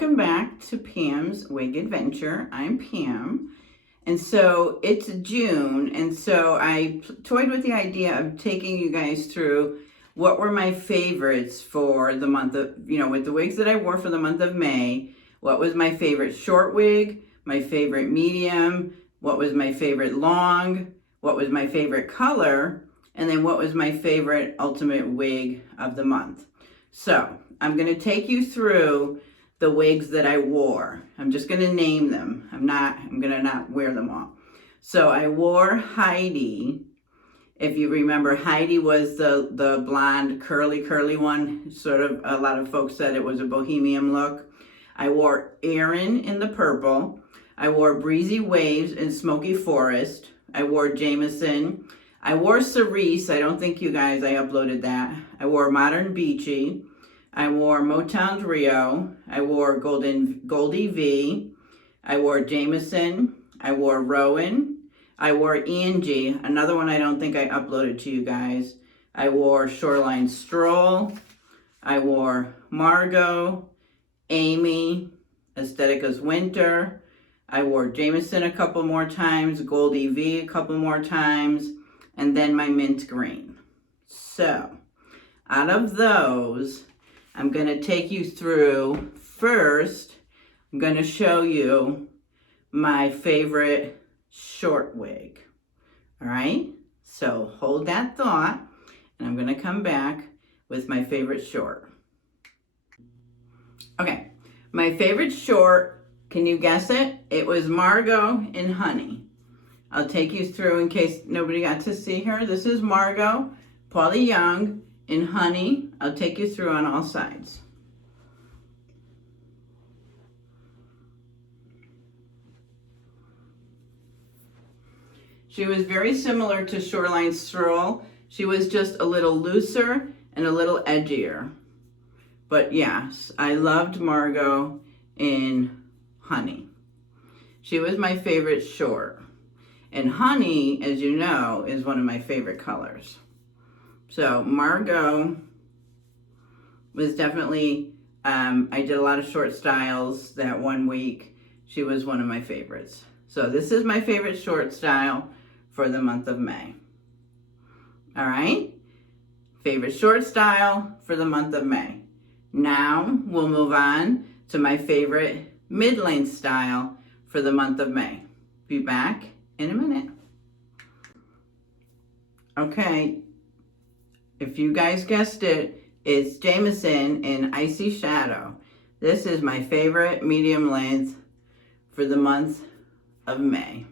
welcome back to Pam's Wig Adventure. I'm Pam, and so it's June, and so I toyed with the idea of taking you guys through what were my favorites for the month of, with the wigs that I wore for the month of May. What was my favorite short wig, my favorite medium, what was my favorite long, what was my favorite color, and then what was my favorite ultimate wig of the month. So I'm going to take you through the wigs that I wore. I'm just going to name them. I'm going to not wear them all. So I wore Heidi. If you remember, Heidi was the blonde, curly one. Sort of, a lot of folks said it was a bohemian look. I wore Erin in the purple. I wore Breezy Waves in Smoky Forest. I wore Jamison. I wore Cerise. I don't think you guys, I uploaded that. I wore Modern Beachy. I wore Motown's Rio. I wore Goldie V. I wore Jamison. I wore Rowan. I wore Angie, another one I don't think I uploaded to you guys. I wore Shoreline Stroll. I wore Margot, Amy, Estetica's Winter. I wore Jamison a couple more times, Goldie V a couple more times, and then my mint green. So, out of those, I'm going to take you through, first, I'm going to show you my favorite short wig. All right? So hold that thought, and I'm going to come back with my favorite short. Okay, my favorite short, can you guess it? It was Margot in Honey. I'll take you through in case nobody got to see her. This is Margot, Paula Young, in Honey. I'll take you through on all sides. She was very similar to Shoreline Stroll. She was just a little looser and a little edgier. But yes, I loved Margot in Honey. She was my favorite short. And Honey, as you know, is one of my favorite colors. So Margot was definitely, I did a lot of short styles that one week. She was one of my favorites. So this is my favorite short style for the month of May. All right? Favorite short style for the month of May. Now we'll move on to my favorite mid-length style for the month of May. Be back in a minute. Okay. If you guys guessed it, it's Jamison in Icy Shadow. This is my favorite medium length for the month of May.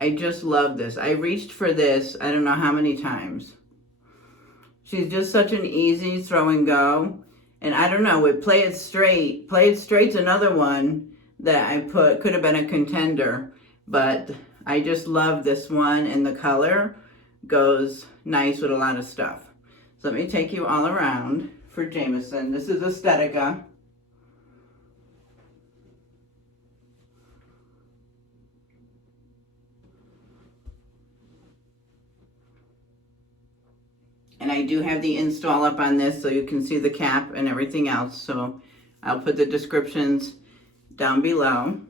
I just love this. I reached for this, I don't know how many times. She's just such an easy throw and go. And I don't know, with Play It Straight. Play It Straight's another one that I put, could have been a contender. But I just love this one, and the color goes nice with a lot of stuff. So let me take you all around for Jamison. This is Estetica. And I do have the install up on this so you can see the cap and everything else. So I'll put the descriptions down below.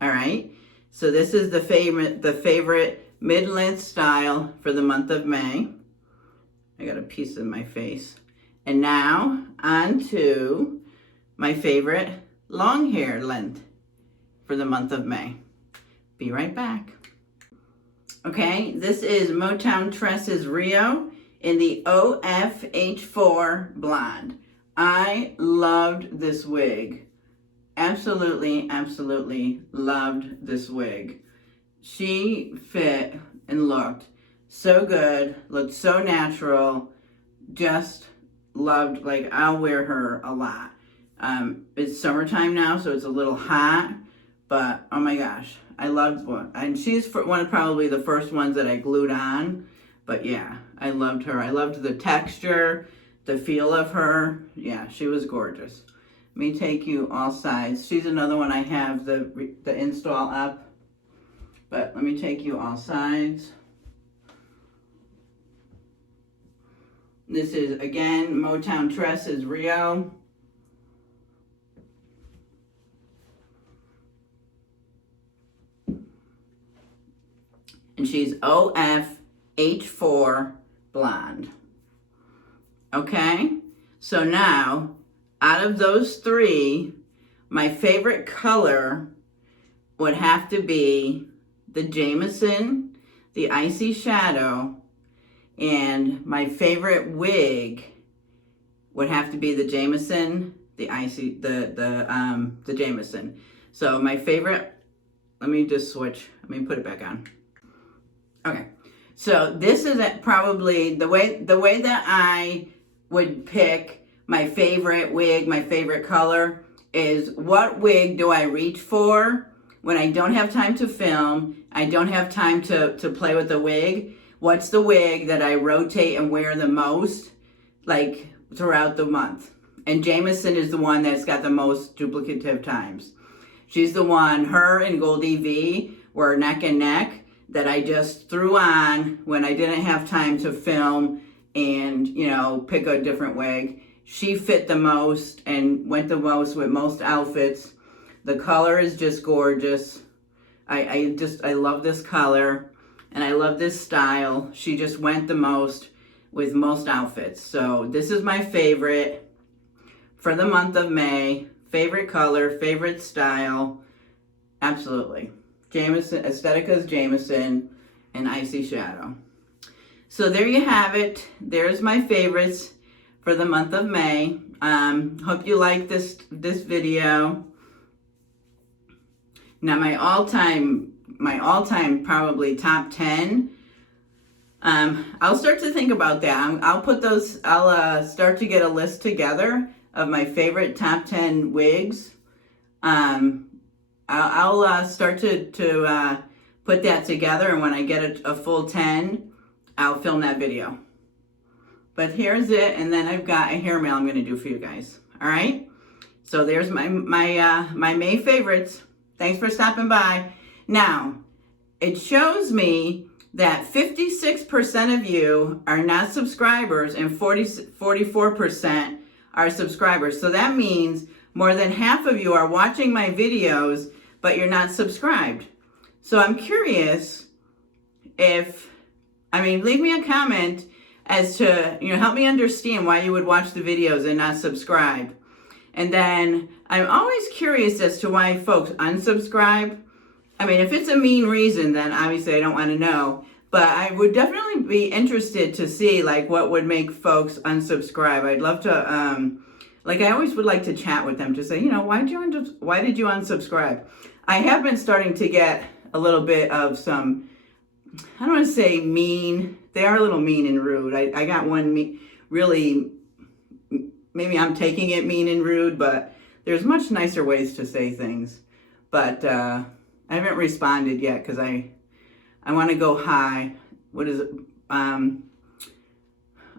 All right. So this is the favorite mid-length style for the month of May. I got a piece of my face. And now on to my favorite long hair length for the month of May. Be right back. Okay, this is Motown Tresses Rio in the OFH4 Blonde. I loved this wig. Absolutely, absolutely loved this wig. She fit and looked so good, looked so natural, just loved, like, I'll wear her a lot. It's summertime now, so it's a little hot, but oh my gosh, I loved one. And she's one of probably the first ones that I glued on, but yeah, I loved her. I loved the texture, the feel of her. Yeah, she was gorgeous. Let me take you all sides. She's another one I have the install up, but let me take you all sides. This is, again, Motown Tresses Rio. and she's OFH4 blonde. Okay, so now out of those three, my favorite color would have to be the Jamison, the Icy Shadow, and my favorite wig would have to be the Jamison, the Jamison. So my favorite, let me just switch. Let me put it back on. Okay, so this is probably the way that I would pick my favorite wig, my favorite color is what wig do I reach for when I don't have time to film, I don't have time to play with the wig. What's the wig that I rotate and wear the most, like throughout the month? And Jamison is the one that's got the most duplicative times. She's the one, her and Goldie V were neck and neck that I just threw on when I didn't have time to film and, you know, pick a different wig. She fit the most and went the most with most outfits. The color is just gorgeous. I love this color and I love this style. She just went the most with most outfits. So this is my favorite for the month of May. Favorite color, favorite style. Absolutely. Jamison, Estetica's Jamison and Icy Shadow. So there you have it. There's my favorites for the month of May. Hope you like this video. Now my all-time probably top 10. I'll start to think about that. I'll start to get a list together of my favorite top 10 wigs. I'll start to put that together, and when I get a full 10, I'll film that video. But here's it, and then I've got a hair mail I'm going to do for you guys. All right? So there's my May favorites. Thanks for stopping by. Now, it shows me that 56% of you are not subscribers and 44% are subscribers. So that means more than half of you are watching my videos, but you're not subscribed. So I'm curious leave me a comment as to, help me understand why you would watch the videos and not subscribe. And then I'm always curious as to why folks unsubscribe. If it's a mean reason, then obviously I don't want to know. But I would definitely be interested to see what would make folks unsubscribe. I'd love to, I always would like to chat with them to say, why did you unsubscribe? I have been starting to get a little bit of some, I don't want to say mean. They are a little mean and rude. I got one really, maybe I'm taking it mean and rude, but there's much nicer ways to say things. But I haven't responded yet because I want to go high. What does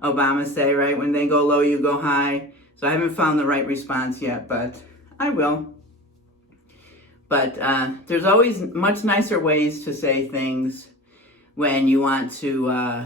Obama say, right? When they go low, you go high. So I haven't found the right response yet, but I will. But there's always much nicer ways to say things when you want to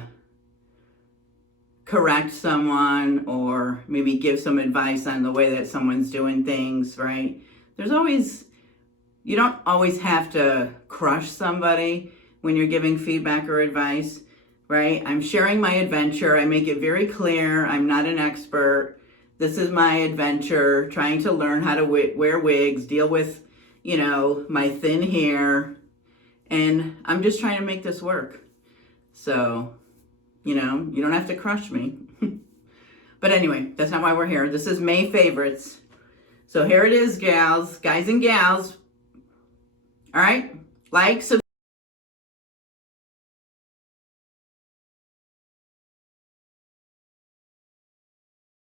correct someone or maybe give some advice on the way that someone's doing things, right? You don't always have to crush somebody when you're giving feedback or advice, right? I'm sharing my adventure. I make it very clear I'm not an expert. This is my adventure, trying to learn how to wear wigs, deal with, my thin hair, and I'm just trying to make this work. So, you don't have to crush me. But anyway, that's not why we're here. This is May favorites. So here it is, guys and gals. All right, subscribe.